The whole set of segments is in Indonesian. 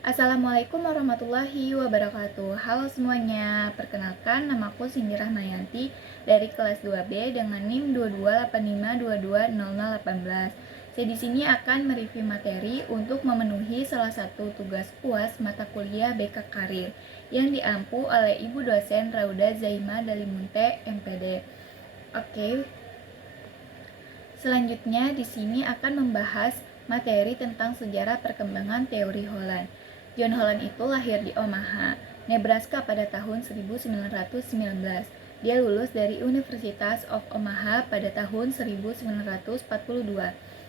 Assalamualaikum warahmatullahi wabarakatuh. Halo semuanya, perkenalkan namaku Cindy Rahmayanti dari kelas 2B dengan NIM 2285220018. Saya di sini akan mereview materi untuk memenuhi salah satu tugas UAS mata kuliah BK Karir yang diampu oleh Ibu dosen Rauda Zaima Dalimunte, MPD. Oke. Selanjutnya di sini akan membahas materi tentang sejarah perkembangan teori Holland. John Holland itu lahir di Omaha, Nebraska pada tahun 1919. Dia lulus dari Universitas of Omaha pada tahun 1942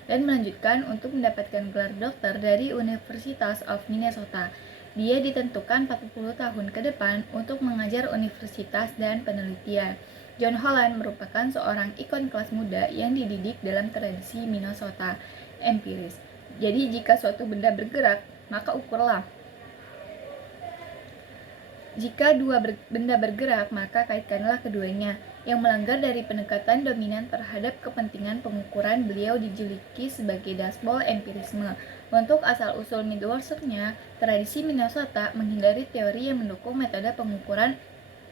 dan melanjutkan untuk mendapatkan gelar dokter dari Universitas of Minnesota. Dia ditentukan 40 tahun ke depan untuk mengajar universitas dan penelitian. John Holland merupakan seorang ikon kelas muda yang dididik dalam tradisi Minnesota empiris. Jadi jika suatu benda bergerak, maka ukurlah. Jika dua benda bergerak, maka kaitkanlah keduanya. Yang melanggar dari pendekatan dominan terhadap kepentingan pengukuran, beliau dijuluki sebagai dustball empirisme. Untuk asal-usul Midwestern-nya, tradisi Minnesota menghindari teori yang mendukung metode pengukuran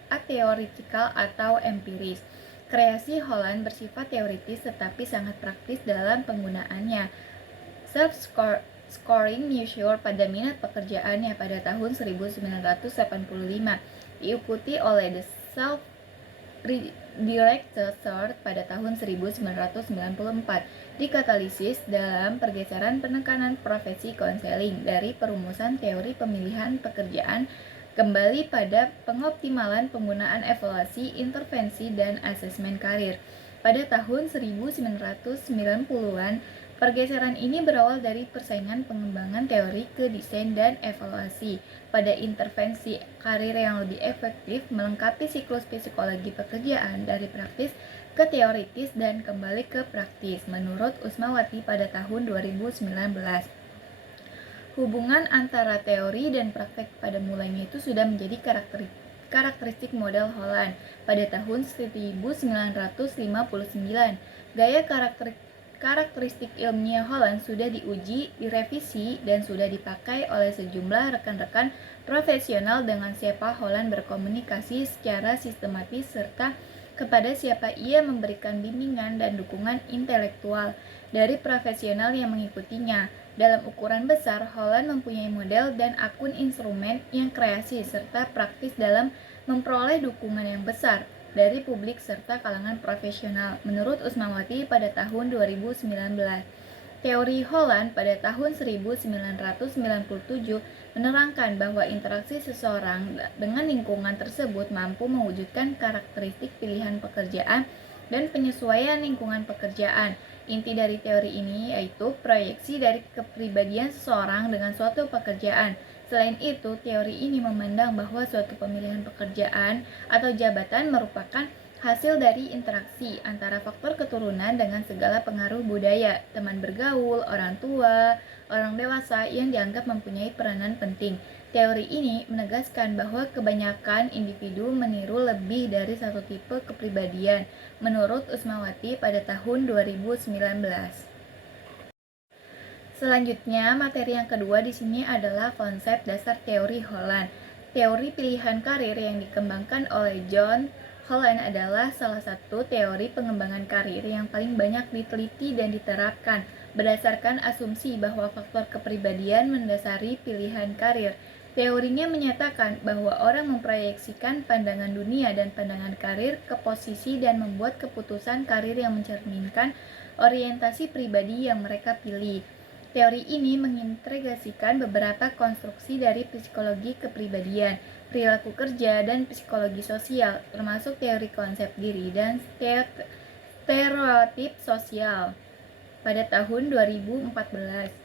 ateoritikal atau empiris. Kreasi Holland bersifat teoritis tetapi sangat praktis dalam penggunaannya. Self-scoring measure pada minat pekerjaannya pada tahun 1985 diikuti oleh The Self-Directed Search pada tahun 1994 dikatalisis dalam pergeseran penekanan profesi konseling dari perumusan teori pemilihan pekerjaan kembali pada pengoptimalan penggunaan evaluasi, intervensi, dan asesmen karir. Pada tahun 1990-an, pergeseran ini berawal dari persaingan pengembangan teori ke desain dan evaluasi. Pada intervensi karir yang lebih efektif melengkapi siklus psikologi pekerjaan dari praktis ke teoritis dan kembali ke praktis, menurut Usmawati pada tahun 2019. Hubungan antara teori dan praktek pada mulanya itu sudah menjadi karakteristik model Holland pada tahun 1959. Gaya karakteristik ilmiah Holland sudah diuji, direvisi, dan sudah dipakai oleh sejumlah rekan-rekan profesional dengan siapa Holland berkomunikasi secara sistematis serta kepada siapa ia memberikan bimbingan dan dukungan intelektual dari profesional yang mengikutinya. Dalam ukuran besar, Holland mempunyai model dan akun instrumen yang kreasi serta praktis dalam memperoleh dukungan yang besar dari publik serta kalangan profesional, menurut Usmawati pada tahun 2019. Teori Holland pada tahun 1997 menerangkan bahwa interaksi seseorang dengan lingkungan tersebut mampu mewujudkan karakteristik pilihan pekerjaan dan penyesuaian lingkungan pekerjaan. Inti dari teori ini yaitu proyeksi dari kepribadian seseorang dengan suatu pekerjaan. Selain itu, teori ini memandang bahwa suatu pemilihan pekerjaan atau jabatan merupakan hasil dari interaksi antara faktor keturunan dengan segala pengaruh budaya, teman bergaul, orang tua, orang dewasa yang dianggap mempunyai peranan penting. Teori ini menegaskan bahwa kebanyakan individu meniru lebih dari satu tipe kepribadian, menurut Usmawati pada tahun 2019. Selanjutnya, materi yang kedua di sini adalah konsep dasar teori Holland. Teori pilihan karir yang dikembangkan oleh John Holland adalah salah satu teori pengembangan karir yang paling banyak diteliti dan diterapkan berdasarkan asumsi bahwa faktor kepribadian mendasari pilihan karir. Teorinya menyatakan bahwa orang memproyeksikan pandangan dunia dan pandangan karir ke posisi dan membuat keputusan karir yang mencerminkan orientasi pribadi yang mereka pilih. Teori ini mengintegrasikan beberapa konstruksi dari psikologi kepribadian, perilaku kerja, dan psikologi sosial, termasuk teori konsep diri dan stereotip sosial. Pada tahun 2014,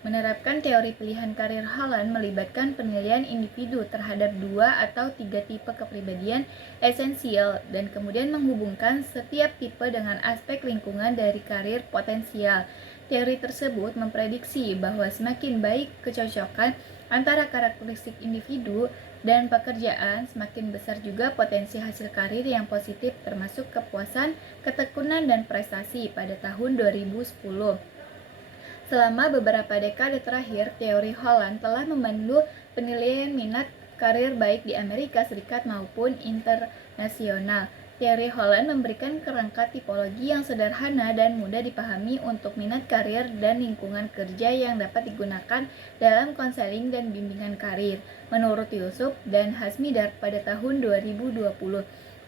menerapkan teori pilihan karir Holland melibatkan penilaian individu terhadap 2 atau 3 tipe kepribadian esensial dan kemudian menghubungkan setiap tipe dengan aspek lingkungan dari karir potensial. Teori tersebut memprediksi bahwa semakin baik kecocokan antara karakteristik individu dan pekerjaan, semakin besar juga potensi hasil karir yang positif termasuk kepuasan, ketekunan, dan prestasi pada tahun 2010. Selama beberapa dekade terakhir, teori Holland telah memandu penilaian minat karir baik di Amerika Serikat maupun internasional. Teori Holland memberikan kerangka tipologi yang sederhana dan mudah dipahami untuk minat karir dan lingkungan kerja yang dapat digunakan dalam konseling dan bimbingan karir. Menurut Yusuf dan Hasmidar pada tahun 2020,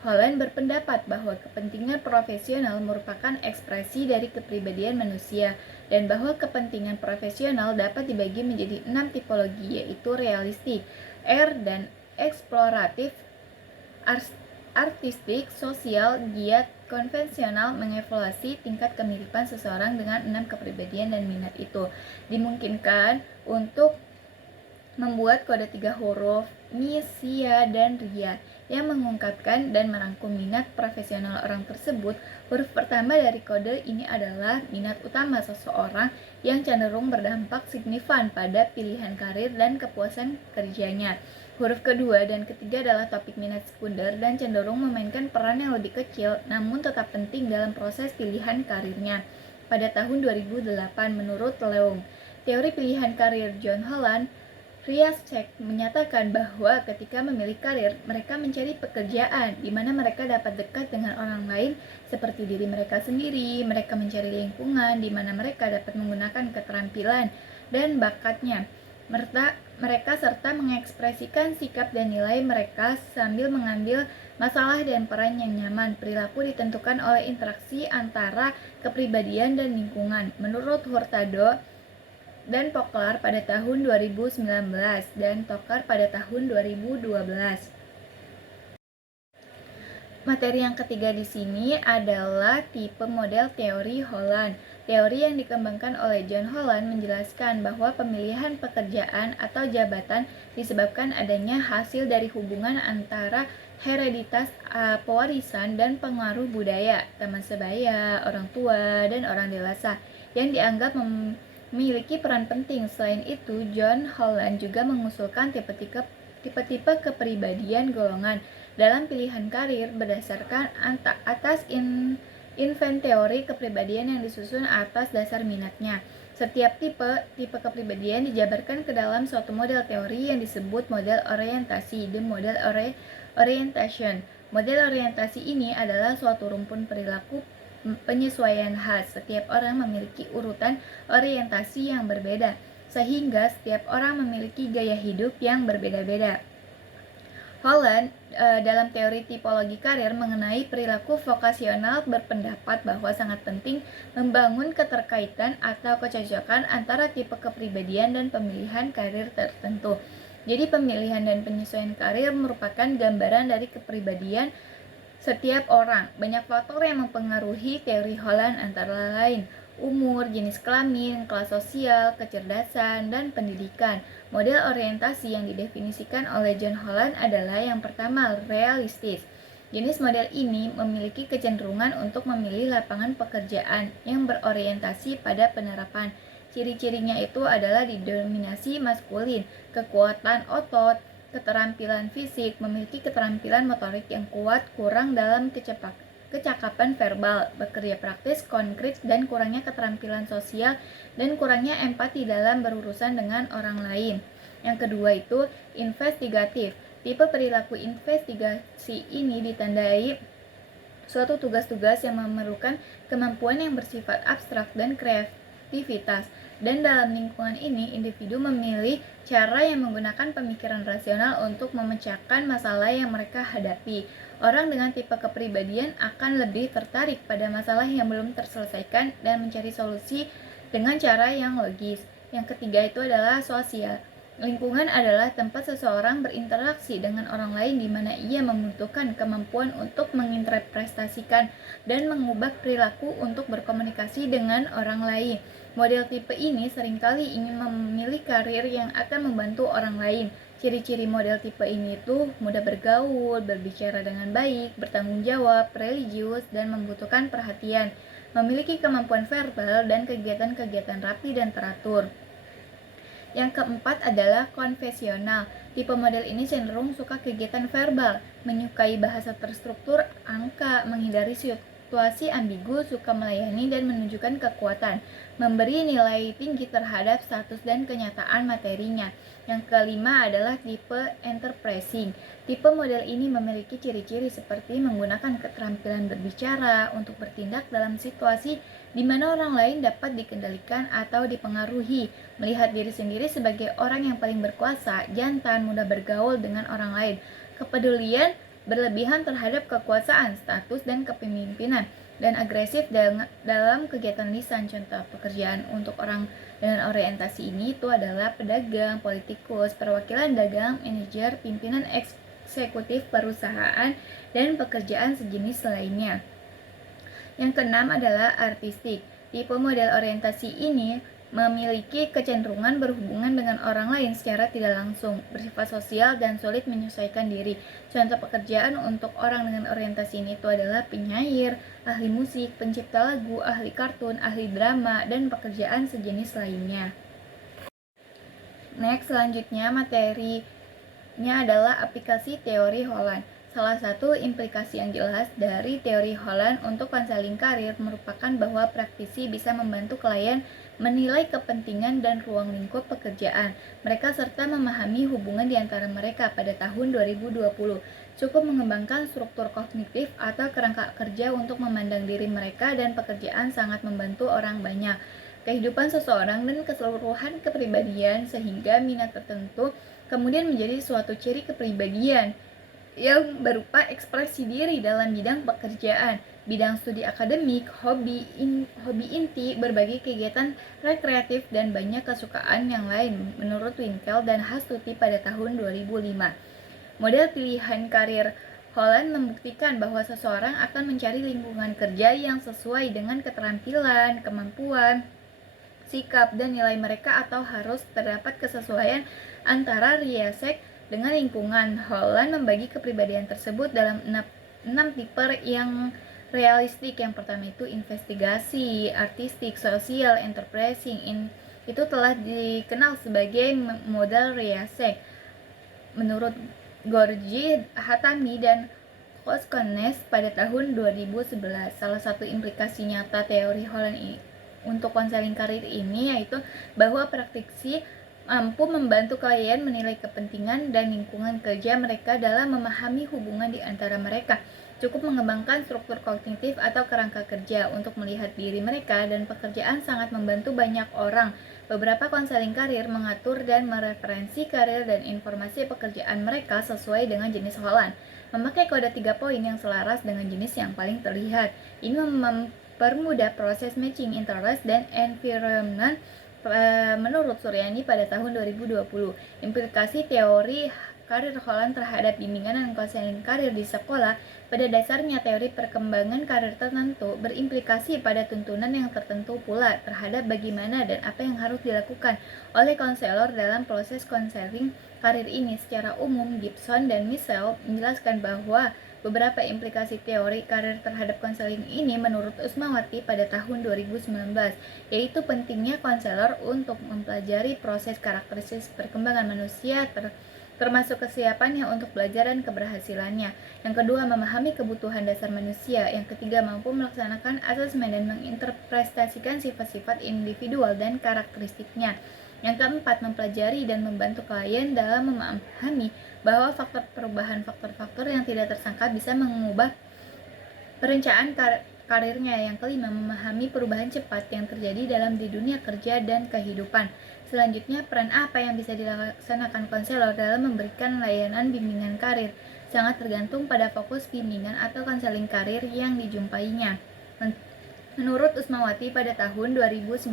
Holland berpendapat bahwa kepentingan profesional merupakan ekspresi dari kepribadian manusia dan bahwa kepentingan profesional dapat dibagi menjadi 6 tipologi, yaitu realistik, dan eksploratif, artistik, sosial, giat, konvensional. Mengevaluasi tingkat kemiripan seseorang dengan 6 kepribadian dan minat itu dimungkinkan untuk membuat kode 3 huruf Mi, Sia, dan Ria yang mengungkapkan dan merangkum minat profesional orang tersebut. Huruf pertama dari kode ini adalah minat utama seseorang yang cenderung berdampak signifan pada pilihan karir dan kepuasan kerjanya. Huruf kedua dan ketiga adalah topik minat sekunder dan cenderung memainkan peran yang lebih kecil namun tetap penting dalam proses pilihan karirnya. Pada tahun 2008, menurut Leung, teori pilihan karir John Holland, Riaschek menyatakan bahwa ketika memilih karir, mereka mencari pekerjaan di mana mereka dapat dekat dengan orang lain seperti diri mereka sendiri. Mereka mencari lingkungan di mana mereka dapat menggunakan keterampilan dan bakatnya. Mereka serta mengekspresikan sikap dan nilai mereka sambil mengambil masalah dan peran yang nyaman. Perilaku ditentukan oleh interaksi antara kepribadian dan lingkungan. Menurut Hurtado dan Poklar pada tahun 2019 dan Tokar pada tahun 2012. Materi yang ketiga di sini adalah tipe model teori Holland. Teori yang dikembangkan oleh John Holland menjelaskan bahwa pemilihan pekerjaan atau jabatan disebabkan adanya hasil dari hubungan antara hereditas, pewarisan, dan pengaruh budaya, teman sebaya, orang tua, dan orang dewasa yang dianggap memiliki peran penting. Selain itu, John Holland juga mengusulkan tipe-tipe kepribadian golongan dalam pilihan karir berdasarkan atas inventory kepribadian yang disusun atas dasar minatnya. Setiap tipe kepribadian dijabarkan ke dalam suatu model teori yang disebut model orientasi, the model orientation. Model orientasi ini adalah suatu rumpun perilaku penyesuaian khas. Setiap orang memiliki urutan orientasi yang berbeda, sehingga setiap orang memiliki gaya hidup yang berbeda-beda. Holland dalam teori tipologi karir mengenai perilaku vokasional berpendapat bahwa sangat penting membangun keterkaitan atau kecocokan antara tipe kepribadian dan pemilihan karir tertentu. Jadi pemilihan dan penyesuaian karir merupakan gambaran dari kepribadian setiap orang. Banyak faktor yang mempengaruhi teori Holland antara lain umur, jenis kelamin, kelas sosial, kecerdasan, dan pendidikan. Model orientasi yang didefinisikan oleh John Holland adalah yang pertama, realistis. Jenis model ini memiliki kecenderungan untuk memilih lapangan pekerjaan yang berorientasi pada penerapan. Ciri-cirinya itu adalah didominasi maskulin, kekuatan otot, keterampilan fisik, memiliki keterampilan motorik yang kuat, kurang dalam kecakapan verbal, bekerja praktis, konkret, dan kurangnya keterampilan sosial dan kurangnya empati dalam berurusan dengan orang lain. Yang kedua itu investigatif. Tipe perilaku investigasi ini ditandai suatu tugas-tugas yang memerlukan kemampuan yang bersifat abstrak dan kreativitas. Dan dalam lingkungan ini, individu memilih cara yang menggunakan pemikiran rasional untuk memecahkan masalah yang mereka hadapi. Orang dengan tipe kepribadian akan lebih tertarik pada masalah yang belum terselesaikan dan mencari solusi dengan cara yang logis. Yang ketiga itu adalah sosial. Lingkungan adalah tempat seseorang berinteraksi dengan orang lain di mana ia membutuhkan kemampuan untuk menginterpretasikan dan mengubah perilaku untuk berkomunikasi dengan orang lain. Model tipe ini seringkali ingin memilih karir yang akan membantu orang lain. Ciri-ciri model tipe ini tuh mudah bergaul, berbicara dengan baik, bertanggung jawab, religius, dan membutuhkan perhatian, memiliki kemampuan verbal dan kegiatan-kegiatan rapi dan teratur. Yang keempat adalah konvensional. Tipe model ini cenderung suka kegiatan verbal, menyukai bahasa terstruktur, angka, menghindari berfluktuasi ambigu, suka melayani dan menunjukkan kekuatan, memberi nilai tinggi terhadap status dan kenyataan materinya. Yang kelima adalah tipe enterprising. Tipe model ini memiliki ciri-ciri seperti menggunakan keterampilan berbicara untuk bertindak dalam situasi di mana orang lain dapat dikendalikan atau dipengaruhi, melihat diri sendiri sebagai orang yang paling berkuasa, jantan, mudah bergaul dengan orang lain, kepedulian berlebihan terhadap kekuasaan, status, dan kepemimpinan, dan agresif dalam kegiatan lisan. Contoh pekerjaan untuk orang dengan orientasi ini itu adalah pedagang, politikus, perwakilan dagang, manajer, pimpinan eksekutif perusahaan, dan pekerjaan sejenis lainnya. Yang keenam adalah artistik. Tipe model orientasi ini memiliki kecenderungan berhubungan dengan orang lain secara tidak langsung, bersifat sosial, dan sulit menyesuaikan diri. Contoh pekerjaan untuk orang dengan orientasi ini itu adalah penyair, ahli musik, pencipta lagu, ahli kartun, ahli drama, dan pekerjaan sejenis lainnya. Next, selanjutnya materinya adalah aplikasi teori Holland. Salah satu implikasi yang jelas dari teori Holland untuk konseling karir merupakan bahwa praktisi bisa membantu klien menilai kepentingan dan ruang lingkup pekerjaan mereka serta memahami hubungan di antara mereka. Pada tahun 2020, cukup mengembangkan struktur kognitif atau kerangka kerja untuk memandang diri mereka dan pekerjaan sangat membantu orang banyak kehidupan seseorang dan keseluruhan kepribadian, sehingga minat tertentu kemudian menjadi suatu ciri kepribadian yang berupa ekspresi diri dalam bidang pekerjaan, bidang studi akademik, hobi inti, berbagai kegiatan rekreatif, dan banyak kesukaan yang lain, menurut Winkel dan Hastuti pada tahun 2005. Model pilihan karir Holland membuktikan bahwa seseorang akan mencari lingkungan kerja yang sesuai dengan keterampilan, kemampuan, sikap, dan nilai mereka, atau harus terdapat kesesuaian antara Riasek dengan lingkungan. Holland membagi kepribadian tersebut dalam 6 tipe yang realistik. Yang pertama itu investigasi, artistik, sosial, enterprising. Itu telah dikenal sebagai model Riasek. Menurut Gorgi, Hatami, dan Koskones pada tahun 2011, salah satu implikasi nyata teori Holland untuk konseling karir ini yaitu bahwa praktisi mampu membantu klien menilai kepentingan dan lingkungan kerja mereka dalam memahami hubungan di antara mereka. Cukup mengembangkan struktur kognitif atau kerangka kerja untuk melihat diri mereka dan pekerjaan sangat membantu banyak orang. Beberapa konseling karir mengatur dan mereferensi karir dan informasi pekerjaan mereka sesuai dengan jenis Holland, memakai kode 3 poin yang selaras dengan jenis yang paling terlihat. Ini mempermudah proses matching interest dan environment. Menurut Suryani pada tahun 2020, implikasi teori karir Holland terhadap bimbingan dan konseling karir di sekolah, pada dasarnya teori perkembangan karir tertentu berimplikasi pada tuntunan yang tertentu pula terhadap bagaimana dan apa yang harus dilakukan oleh konselor dalam proses konseling karir ini. Secara umum, Gibson dan Michelle menjelaskan bahwa beberapa implikasi teori karir terhadap konseling ini menurut Usmawati pada tahun 2019, yaitu pentingnya konselor untuk mempelajari proses karakteristik perkembangan manusia termasuk kesiapannya untuk belajar dan keberhasilannya. Yang kedua, memahami kebutuhan dasar manusia. Yang ketiga, mampu melaksanakan asesmen dan menginterpretasikan sifat-sifat individual dan karakteristiknya. Yang keempat, mempelajari dan membantu klien dalam memahami bahwa faktor-faktor yang tidak tersangka bisa mengubah perencanaan karirnya. Yang kelima, memahami perubahan cepat yang terjadi dalam di dunia kerja dan kehidupan. Selanjutnya, peran apa yang bisa dilaksanakan konselor dalam memberikan layanan bimbingan karir sangat tergantung pada fokus bimbingan atau konseling karir yang dijumpainya. Menurut Usmawati pada tahun 2019,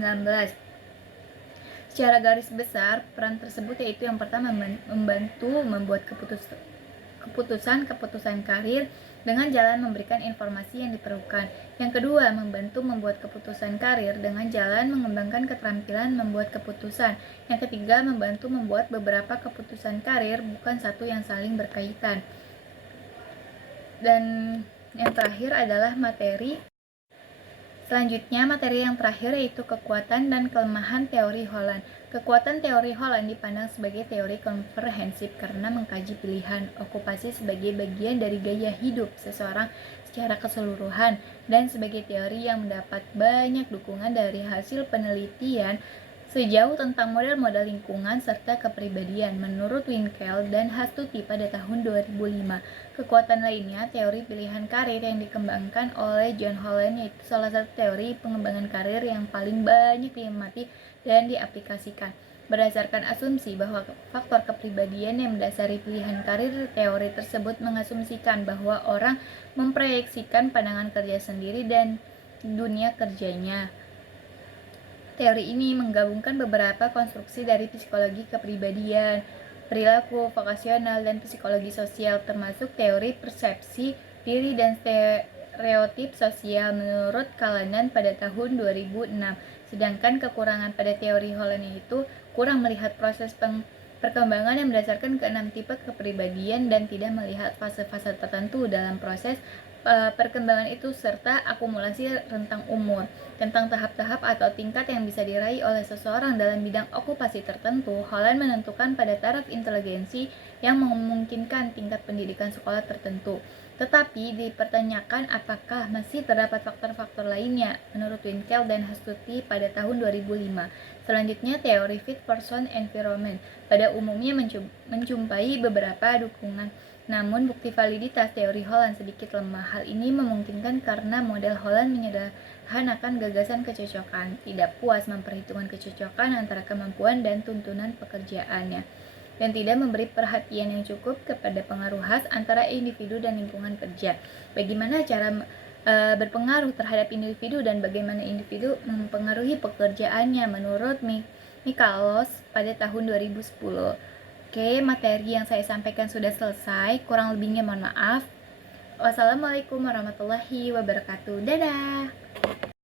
secara garis besar, peran tersebut yaitu yang pertama membantu membuat keputusan karir dengan jalan memberikan informasi yang diperlukan. Yang kedua, membantu membuat keputusan karir dengan jalan mengembangkan keterampilan membuat keputusan. Yang ketiga, membantu membuat beberapa keputusan karir, bukan satu yang saling berkaitan. Dan yang terakhir adalah materi Selanjutnya, materi yang terakhir yaitu kekuatan dan kelemahan teori Holland. Kekuatan teori Holland dipandang sebagai teori komprehensif karena mengkaji pilihan okupasi sebagai bagian dari gaya hidup seseorang secara keseluruhan dan sebagai teori yang mendapat banyak dukungan dari hasil penelitian sejauh tentang model-model lingkungan serta kepribadian menurut Winkel dan Hastuti pada tahun 2005. Kekuatan lainnya, teori pilihan karir yang dikembangkan oleh John Holland yaitu salah satu teori pengembangan karir yang paling banyak diamati dan diaplikasikan. Berdasarkan asumsi bahwa faktor kepribadian yang mendasari pilihan karir, teori tersebut mengasumsikan bahwa orang memproyeksikan pandangan kerja sendiri dan dunia kerjanya. Teori ini menggabungkan beberapa konstruksi dari psikologi kepribadian, perilaku vokasional, dan psikologi sosial, termasuk teori persepsi diri dan stereotip sosial menurut Callanan pada tahun 2006. Sedangkan kekurangan pada teori Holland itu kurang melihat proses perkembangan yang berdasarkan keenam tipe kepribadian dan tidak melihat fase-fase tertentu dalam proses perkembangan itu serta akumulasi rentang umur. Tentang tahap-tahap atau tingkat yang bisa diraih oleh seseorang dalam bidang okupasi tertentu, Holland menentukan pada taraf inteligensi yang memungkinkan tingkat pendidikan sekolah tertentu. Tetapi dipertanyakan apakah masih terdapat faktor-faktor lainnya menurut Winkel dan Hastuti pada tahun 2005. Selanjutnya, teori fit person environment pada umumnya menjumpai beberapa dukungan. Namun, bukti validitas teori Holland sedikit lemah. Hal ini memungkinkan karena model Holland menyederhanakan gagasan kecocokan, tidak puas memperhitungkan kecocokan antara kemampuan dan tuntunan pekerjaannya, dan tidak memberi perhatian yang cukup kepada pengaruh khas antara individu dan lingkungan kerja. Bagaimana cara berpengaruh terhadap individu dan bagaimana individu mempengaruhi pekerjaannya menurut Mikalos pada tahun 2010. Oke, materi yang saya sampaikan sudah selesai. Kurang lebihnya mohon maaf. Wassalamualaikum warahmatullahi wabarakatuh. Dadah.